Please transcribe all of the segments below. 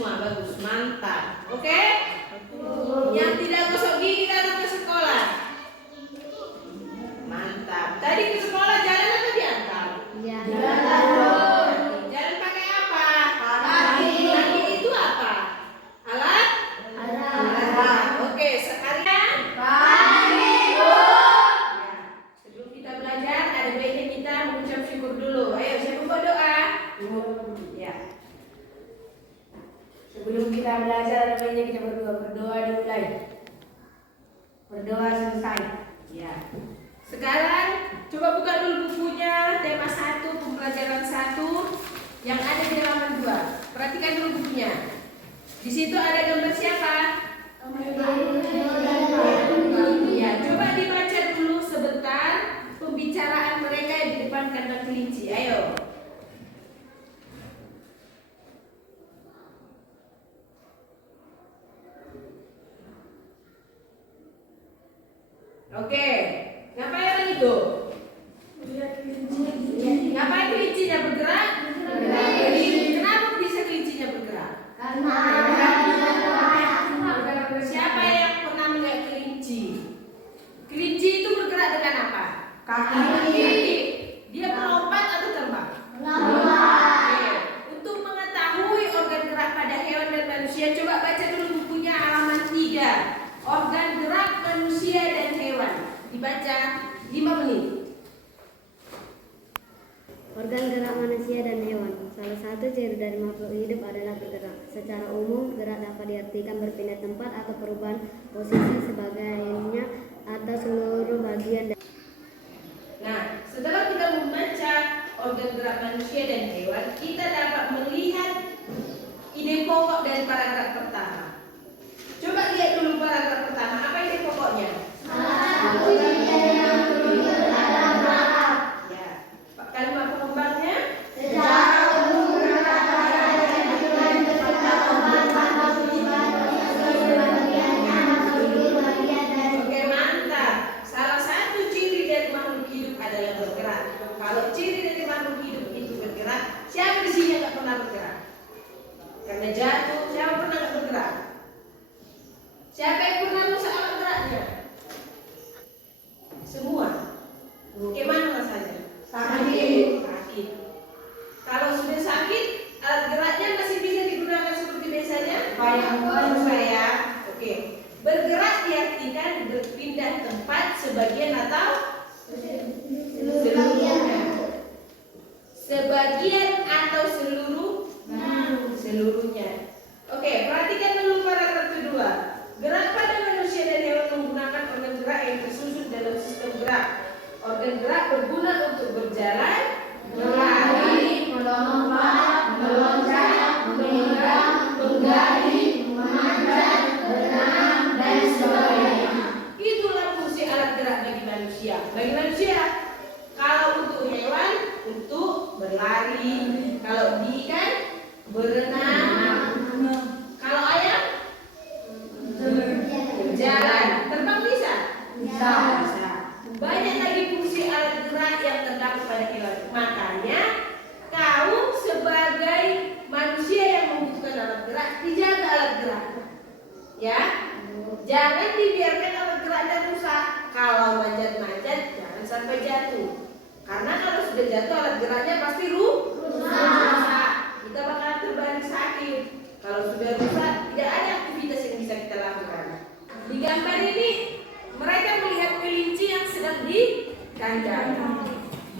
semua. Bagus, mantap. Oke? Yang tidak gosok gigi datang ke sekolah. Mantap. Tadi ke sekolah jalan apa diantar? Jalan. Jalan pakai apa? Kaki. Kaki itu apa? Alat? Alat. Oke, sekarang sebelum kita belajar, ada baiknya kita mengucap syukur dulu. Ayo, siapa berdoa? Ya. Sebelum kita belajar, ada baiknya kita berdoa. Berdoa dimulai. Berdoa selesai. Ya. Sekarang coba buka dulu bukunya, tema 1, pembelajaran 1 yang ada di halaman 2. Perhatikan dulu bukunya. Di situ ada gambar siapa? Ya, coba dibaca dulu sebentar pembicaraan mereka di depan kandang kelinci. Ayo. Oke, ngapain orang itu? Ngapain kelincinya bergerak? Kenapa bisa kelincinya bergerak? Siapa yang pernah melihat kelinci? Kelinci itu bergerak dengan apa? Kaki. Dia melompat atau terbang? Oke. Untuk mengetahui organ gerak pada hewan dan manusia, coba baca dulu bukunya halaman 3. Organ gerak manusia dan hewan. Dibaca 5 menit. Organ gerak manusia dan hewan. Salah satu ciri dari makhluk hidup adalah bergerak. Secara umum, gerak dapat diartikan berpindah tempat atau perubahan posisi sebagainya atau seluruh bagian. Nah, setelah kita membaca organ gerak manusia dan hewan, kita dapat melihat ide pokok dari paragraf pertama. Coba lihat dulu paragraf pertama. Apa ide pokoknya? Ya. Kalimat pengembangnya? Oke, mantap. Salah satu ciri dari makhluk hidup adalah bergerak. Kalau ciri dari makhluk hidup itu bergerak, siapa di sini yang nggak pernah bergerak? Karena jatuh, siapa pernah nggak bergerak? Siapa yang pernah rusak alat geraknya? Semua. Gimana rasanya? Sakit. Kalau sudah sakit, alat geraknya masih bisa digunakan seperti biasanya? Saya. Oke. Bergerak diartikan berpindah tempat sebagian atau seluruhnya. Sebagian atau seluruhnya. Oke, perhatikan dulu paragraf kedua. Gerak pada manusia dan hewan menggunakan organ gerak yang tersusun dalam sistem gerak. Organ gerak berguna untuk berjalan, berlari, melompat, meloncat, menyeberang, menggali, memanjat, berenang, dan sebagainya. Itulah fungsi alat gerak bagi manusia. Bagi manusia, kalau untuk hewan, untuk berlari. Kalau di ikan, berenang. Kalau ayam, berjalan. Terbang bisa? Bisa. Banyak lagi fungsi alat gerak yang terdapat pada hewan. Makanya kau sebagai manusia yang membutuhkan alat gerak, dijaga alat gerak. Ya, jangan dibiarkan alat geraknya rusak. Kalau manjat-manjat, jangan sampai jatuh. Karena kalau sudah jatuh alat geraknya pasti rusak. Kita bakalan terbalik sakit. Kalau sudah rusak, tidak ada aktivitas yang bisa kita lakukan. Di gambar ini mereka melihat kelinci yang sedang di kandang.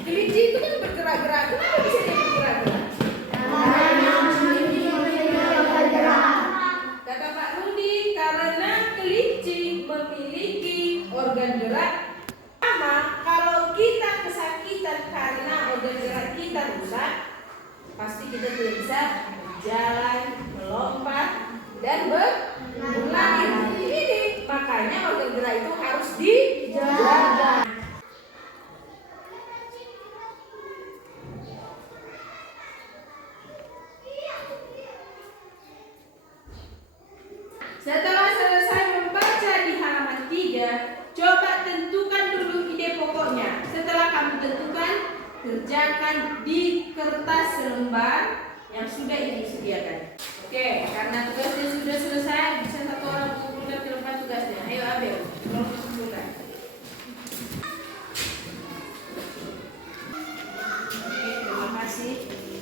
Kelinci itu kan bergerak-gerak. Kenapa bisa dia bergerak-gerak? Kata Pak Rudi, karena kelinci memiliki organ gerak. Sama, kalau kita kesakitan karena organ gerak kita rusak, pasti kita tidak bisa berjalan, melompat, dan berlari. Ini makanya organ gerak itu harus dijaga. Setelah selesai membaca di halaman 3, coba tentukan dulu ide pokoknya. Setelah kamu tentukan, kerjakan di kertas selembar yang sudah ibu sediakan. Oke, karena tugasnya sudah selesai, bisa satu orang mengumpulkan ke depan tugasnya. Ayo Abel, tolong kumpulkan. Oke, terima kasih.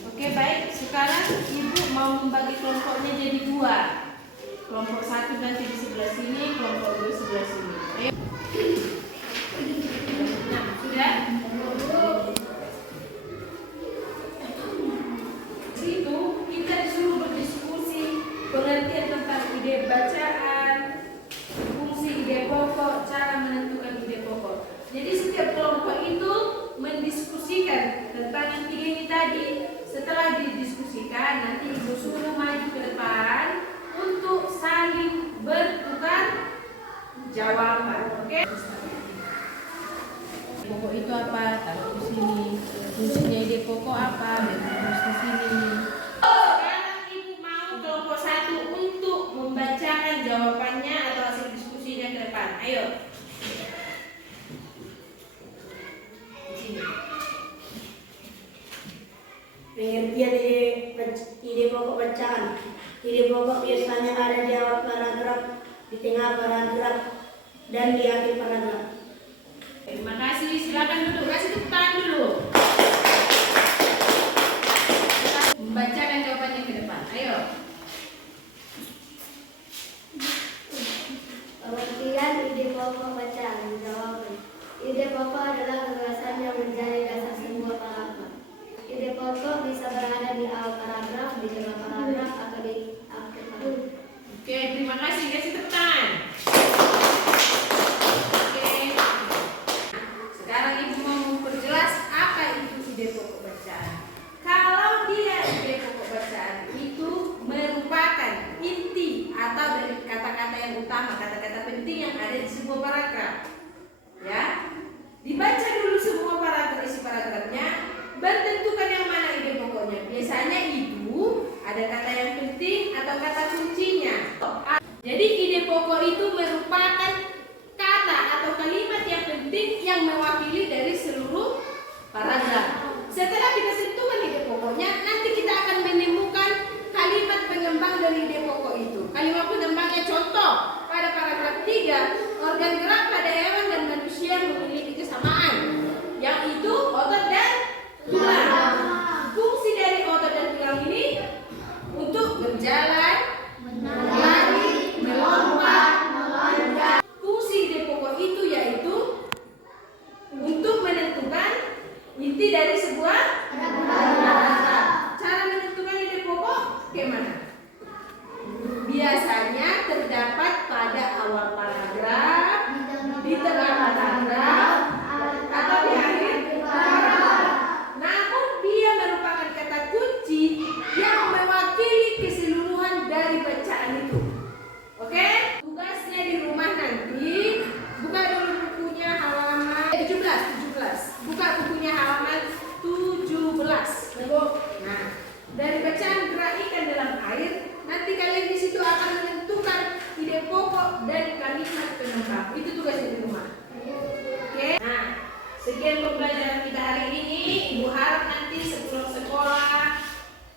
Oke, baik. Sekarang Ibu mau membagi kelompoknya jadi dua. Kelompok satu nanti di sebelah sini, kelompok dua sebelah sini. Ayo. Nah, sudah? Itu kita disuruh berdiskusi pengertian tentang ide bacaan, fungsi ide pokok, cara menentukan ide pokok. Jadi setiap kelompok itu mendiskusikan tentang yang tiga ini tadi. Setelah didiskusikan, nanti Ibu suruh maju ke depan untuk saling bertukar jawaban. Oke? Pokok itu apa? Taruh di sini. Fungsinya ide pokok apa? Terus di sini. Sekarang Ibu mau kelompok satu untuk membacakan jawabannya atau hasil diskusinya ke depan. Ayo. Di sini. Pengertian ide pokok bacaan. Ide pokok biasanya ada di awal paragraf, di tengah paragraf, dan di akhir paragraf. Terima kasih. Silakan duduk. Kasih tepuk tangan dulu. Membacakan jawabannya ke depan. Ayo. Pengertian ide pokok bacaan. Jawaban. Ide pokok adalah gagasan yang menjadi dasar sebuah paragraf. Ide pokok bisa berada di awal paragraf, di tengah paragraf, atau di akhir paragraf. Oke, terima kasih. Kasih tepuk tangan. Oke. Sekarang Ibu mau memperjelas apa itu ide pokok bacaan. Kalau dia ide pokok bacaan itu merupakan inti atau dari kata-kata yang utama, kata-kata penting yang ada di sebuah paragraf. Ya, dibaca dulu semua paragraf, isi paragrafnya, tentukan yang mana ide pokoknya. Biasanya Ibu ada kata yang penting atau kata kuncinya. Jadi ide pokok itu merupakan kata atau kalimat yang penting yang mewakili dari seluruh paragraf. Setelah kita tentukan ide pokoknya, nanti kita akan menemukan kalimat pengembang dari ide pokok itu. Kalimat pengembangnya contoh pada paragraf 3, organ gerak pada hewan dan manusia memiliki kesamaan, yang itu otot dan tulang. Fungsi dari otot dan tulang ini untuk berjalan, berlari, melompat, meloncat. Fungsi ide pokok itu yaitu untuk menentukan inti dari sebuah paragraf. Cara menentukan ide pokok bagaimana? Biasanya terdapat pada awal paragraf, di tengah paragraf, atau di akhir paragraf. Namun dia merupakan kata kunci yang mewakili keseluruhan dari bacaan itu. Oke? Tugasnya di rumah nanti, buka dulu bukunya halaman 17. Buka bukunya halaman 17. Nah, dari bacaan gerak ikan dalam air, nanti kalian di situ akan menentukan ide pokok dan kalimat penembak. Itu tugasnya di rumah. Oke? Nah, sekian pembelajaran kita hari ini. Ibu harap nanti sebelum sekolah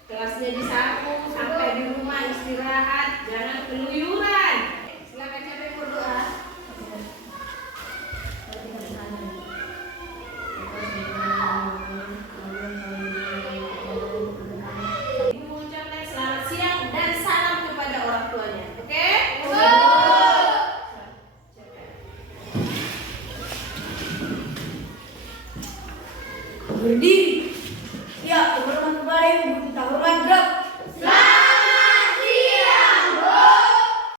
kelasnya disambung, sampai di rumah istirahat, jangan keluyur.